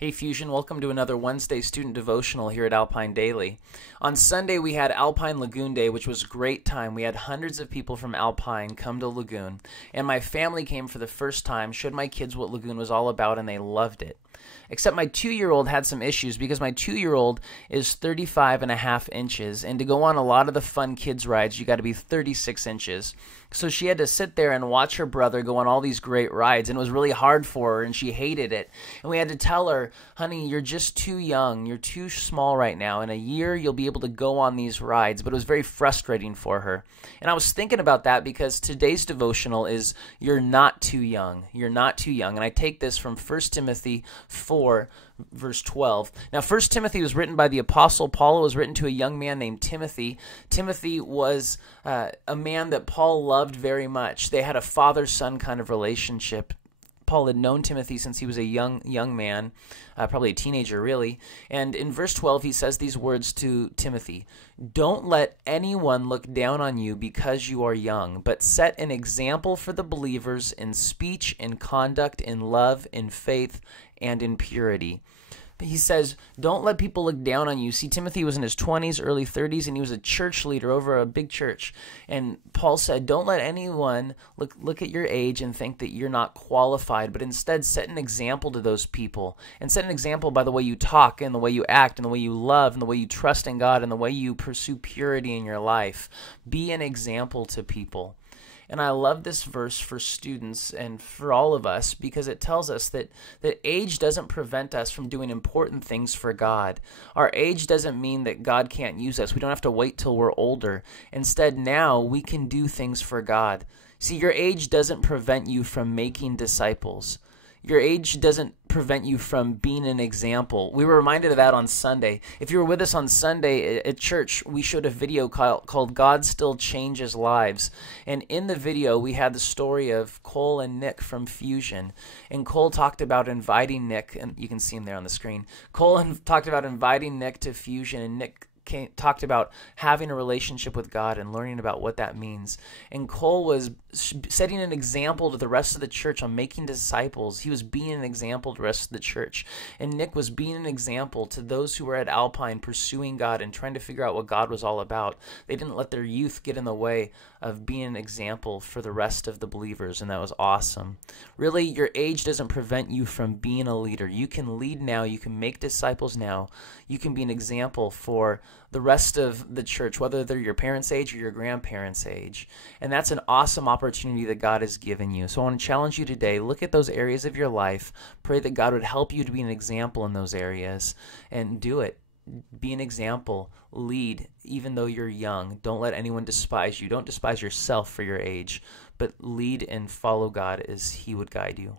Hey Fusion, welcome to another Wednesday student devotional here at Alpine Daily. On Sunday we had Alpine Lagoon Day, which was a great time. We had hundreds of people from Alpine come to Lagoon, and my family came for the first time, showed my kids what Lagoon was all about, and they loved it. Except my 2-year-old had some issues because my 2-year-old is 35.5 inches, and to go on a lot of the fun kids rides, you got to be 36 inches. So she had to sit there and watch her brother go on all these great rides, and it was really hard for her, and she hated it. And we had to tell her, honey, you're just too young. You're too small right now. In a year, you'll be able to go on these rides. But it was very frustrating for her. And I was thinking about that because today's devotional is you're not too young. You're not too young. And I take this from 1 Timothy 4, verse 12. Now, 1 Timothy was written by the Apostle Paul. It was written to a young man named Timothy. Timothy was a man that Paul loved very much. They had a father-son kind of relationship. Paul had known Timothy since he was a young man, probably a teenager really. And in verse 12, he says these words to Timothy: "Don't let anyone look down on you because you are young, but set an example for the believers in speech, in conduct, in love, in faith, and in purity." He says, don't let people look down on you. See, Timothy was in his 20s, early 30s, and he was a church leader over a big church. And Paul said, don't let anyone look at your age and think that you're not qualified, but instead set an example to those people. And set an example by the way you talk and the way you act and the way you love and the way you trust in God and the way you pursue purity in your life. Be an example to people. And I love this verse for students and for all of us because it tells us that age doesn't prevent us from doing important things for God. Our age doesn't mean that God can't use us. We don't have to wait till we're older. Instead, now we can do things for God. See, your age doesn't prevent you from making disciples. Your age doesn't prevent you from being an example. We were reminded of that on Sunday. If you were with us on Sunday at church, we showed a video called God Still Changes Lives. And in the video, we had the story of Cole and Nick from Fusion. And Cole talked about inviting Nick, and you can see him there on the screen. Cole talked about inviting Nick to Fusion, and Nick talked about having a relationship with God and learning about what that means. And Cole was setting an example to the rest of the church on making disciples. He was being an example to the rest of the church. And Nick was being an example to those who were at Alpine pursuing God and trying to figure out what God was all about. They didn't let their youth get in the way of being an example for the rest of the believers, and that was awesome. Really, your age doesn't prevent you from being a leader. You can lead now. You can make disciples now. You can be an example for the rest of the church, whether they're your parents' age or your grandparents' age. And that's an awesome opportunity that God has given you. So I want to challenge you today, look at those areas of your life, pray that God would help you to be an example in those areas, and do it. Be an example. Lead, even though you're young. Don't let anyone despise you. Don't despise yourself for your age, but lead and follow God as He would guide you.